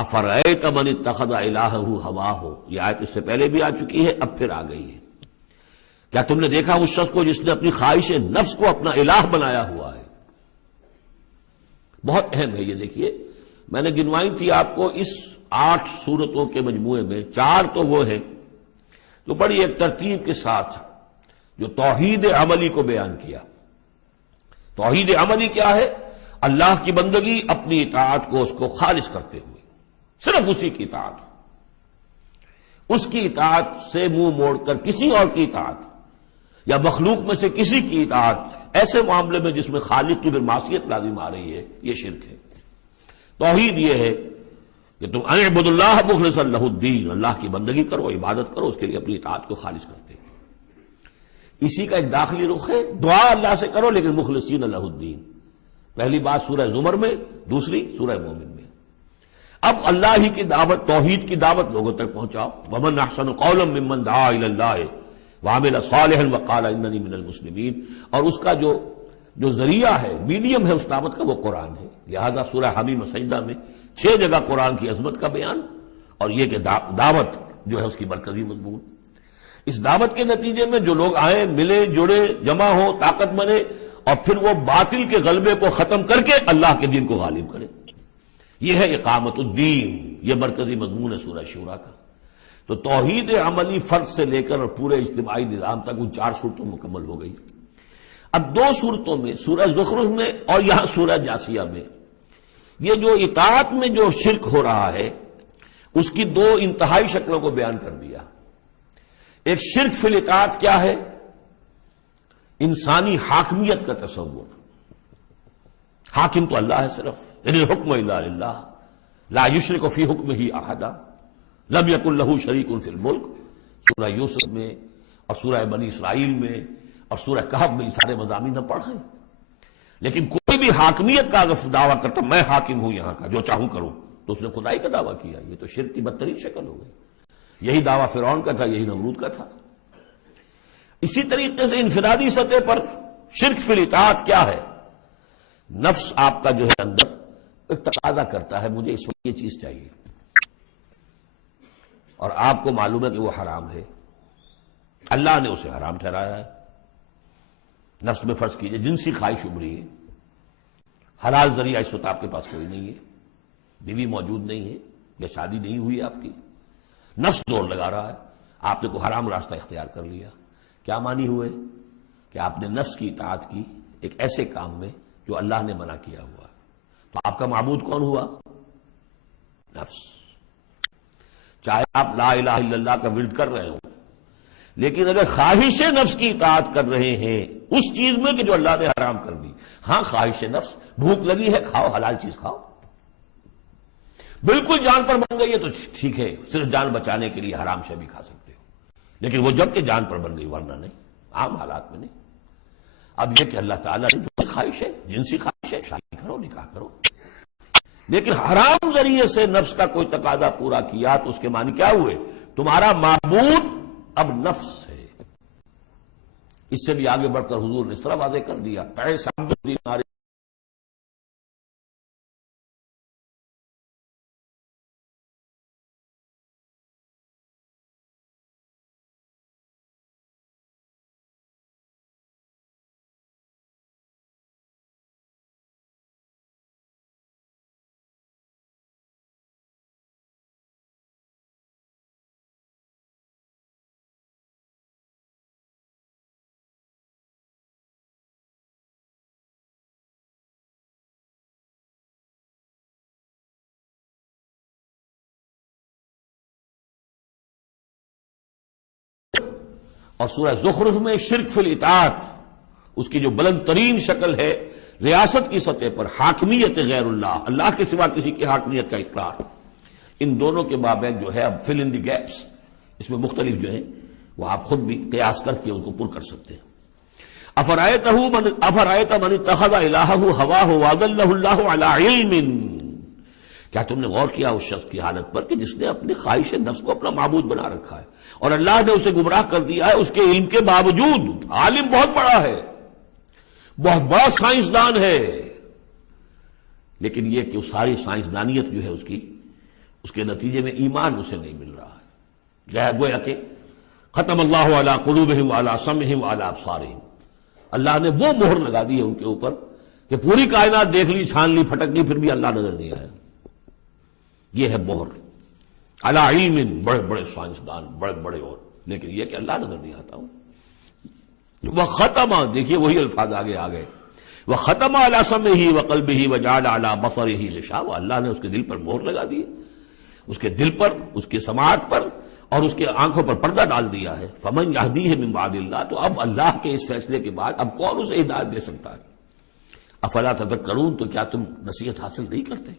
افرأیت من اتخذ الہہ ہواہ، یہ آیت اس سے پہلے بھی آ چکی ہے، اب پھر آ گئی ہے۔ کیا تم نے دیکھا اس شخص کو جس نے اپنی خواہش نفس کو اپنا الہ بنایا ہوا ہے؟ بہت اہم ہے یہ۔ دیکھیے میں نے گنوائی تھی آپ کو، اس 8 سورتوں کے مجموعے میں 4 تو وہ ہیں جو بڑی ایک ترتیب کے ساتھ جو توحید عملی کو بیان کیا۔ توحید عملی کیا ہے؟ اللہ کی بندگی، اپنی اطاعت کو اس کو خالص کرتے ہوئے، صرف اسی کی اطاعت، اس کی اطاعت سے منہ موڑ کر کسی اور کی اطاعت یا مخلوق میں سے کسی کی اطاعت ایسے معاملے میں جس میں خالق کی پھر معصیت لازم آ رہی ہے، یہ شرک ہے۔ توحید یہ ہے کہ تم اعبد اللہ مخلصا لہ الدین، اللہ کی بندگی کرو، عبادت کرو، اس کے لیے اپنی اطاعت کو خالص کرتے ہیں۔ اسی کا ایک داخلی رخ ہے، دعا اللہ سے کرو لیکن مخلصین لہ الدین۔ پہلی بات سورہ زمر میں، دوسری سورہ مومن میں۔ اب اللہ ہی کی دعوت، توحید کی دعوت لوگوں تک پہنچاؤ۔ ومن احسن قولا ممن دعا الی اللہ وعمل صالحا وقال اننی من المسلمین، اور اس کا جو ذریعہ ہے، میڈیم ہے اس دعوت کا، وہ قرآن ہے۔ لہذا سورہ حمیم سجدہ میں 6 جگہ قرآن کی عظمت کا بیان، اور یہ کہ دعوت جو ہے اس کی مرکزی مضمون۔ اس دعوت کے نتیجے میں جو لوگ آئیں، ملے، جڑے، جمع ہو، طاقت بنے، اور پھر وہ باطل کے غلبے کو ختم کر کے اللہ کے دین کو غالب کرے، یہ ہے اقامت الدین، یہ مرکزی مضمون ہے سورہ شورا کا۔ تو توحید عملی فرد سے لے کر اور پورے اجتماعی نظام تک ان 4 صورتوں مکمل ہو گئی۔ اب 2 صورتوں میں، سورہ زخرف میں اور یہاں سورہ جاسیہ میں، یہ جو اطاعت میں جو شرک ہو رہا ہے اس کی 2 انتہائی شکلوں کو بیان کر دیا۔ ایک شرک فی الاطاعت کیا ہے؟ انسانی حاکمیت کا تصور، حاکم تو اللہ ہے صرف، ان الحکم الا للہ لا یشرک فی حکمہ احدا لم یکن لہ شریک فی الملک، سورہ یوسف میں اور سورہ بنی اسرائیل میں اور سورہ کہف میں یہ سارے مضامین ہم پڑھ رہے ہیں۔ لیکن کوئی بھی حاکمیت کا اگر دعویٰ کرتا میں حاکم ہوں یہاں کا، جو چاہوں کروں، تو اس نے خدائی کا دعویٰ کیا، یہ تو شرک کی بدترین شکل ہو گئی۔ یہی دعویٰ فرعون کا تھا، یہی نمرود کا تھا۔ اسی طریقے سے انفرادی سطح پر شرک فی الاطاعت کیا ہے؟ نفس آپ کا جو ہے اندر ایک تقاضا کرتا ہے مجھے اس وقت یہ چیز چاہیے، اور آپ کو معلوم ہے کہ وہ حرام ہے، اللہ نے اسے حرام ٹھہرایا ہے۔ نفس میں فرض کیجئے جنسی خواہش ابھری ہے، حلال ذریعہ اس وقت آپ کے پاس کوئی نہیں ہے، بیوی موجود نہیں ہے یا شادی نہیں ہوئی آپ کی، نفس زور لگا رہا ہے، آپ نے کوئی حرام راستہ اختیار کر لیا۔ کیا مانی ہوئے کہ آپ نے نفس کی اطاعت کی ایک ایسے کام میں جو اللہ نے منع کیا ہوا، تو آپ کا معبود کون ہوا؟ نفس۔ چاہے آپ لا الہ الا اللہ کا ورد کر رہے ہوں، لیکن اگر خواہش نفس کی اطاعت کر رہے ہیں اس چیز میں کہ جو اللہ نے حرام کر دی، ہاں خواہش نفس، بھوک لگی ہے کھاؤ، حلال چیز کھاؤ، بالکل جان پر بن گئی ہے تو ٹھیک ہے، صرف جان بچانے کے لیے حرام شے بھی کھا سکتے ہو، لیکن وہ جب کہ جان پر بن گئی، ورنہ نہیں، عام حالات میں نہیں۔ اب یہ کہ اللہ تعالیٰ نے جو خواہش ہے، جنسی خواہش ہے، شادی کرو، نکاح کرو، لیکن حرام ذریعے سے نفس کا کوئی تقاضا پورا کیا تو اس کے معنی کیا ہوئے؟ تمہارا معبود اب نفس ہے۔ اس سے بھی آگے بڑھ کر حضور نے اس طرح واضح کر دیا، اور سورہ زخرف میں شرک فی الاطاعت، اس کی جو بلند ترین شکل ہے ریاست کی سطح پر حاکمیت غیر اللہ، اللہ کے سوا کسی کی حاکمیت کا اقرار، ان دونوں کے مابین جو ہے اب فل ان دی گیپس، اس میں مختلف جو ہیں وہ آپ خود بھی قیاس کر کے ان کو پر کر سکتے ہیں۔ افرأیت من اتخذ الہہ ہواہ واضلہ اللہ علی علم، کیا تم نے غور کیا اس شخص کی حالت پر کہ جس نے اپنی خواہش نفس کو اپنا معبود بنا رکھا ہے، اور اللہ نے اسے گمراہ کر دیا ہے اس کے علم کے باوجود۔ عالم بہت بڑا ہے، بہت بڑا سائنسدان ہے، لیکن یہ کہ ساری سائنسدانیت جو ہے اس کی اس کے نتیجے میں ایمان اسے نہیں مل رہا ہے. گویا کہ ختم اللہ علی قلوبہم وعلی سمعہم وعلی ابصارہم، اللہ نے وہ مہر لگا دی ہے ان کے اوپر کہ پوری کائنات دیکھ لی، چھان لی، پھٹک لی، پھر بھی اللہ نظر نہیں آیا. یہ ہے مہر. علی علم، بڑے بڑے سائنسدان، بڑے بڑے، اور لیکن یہ کہ اللہ نظر نہیں آتا. وہ ختم، دیکھیے وہی الفاظ آگے آ گئے، وہ ختم علی سمعہ وقلبہ وجعل علی بصرہ غشاوہ، اللہ نے اس کے دل پر مہر لگا دی، اس کے دل پر، اس کی سماعت پر اور اس کے آنکھوں پر پردہ ڈال دیا ہے. فمن یہدیہ من بعد اللہ، تو اب اللہ کے اس فیصلے کے بعد اب کون اسے ہدایت دے سکتا ہے؟ افلا تذکرون، تو کیا تم نصیحت حاصل نہیں کرتے؟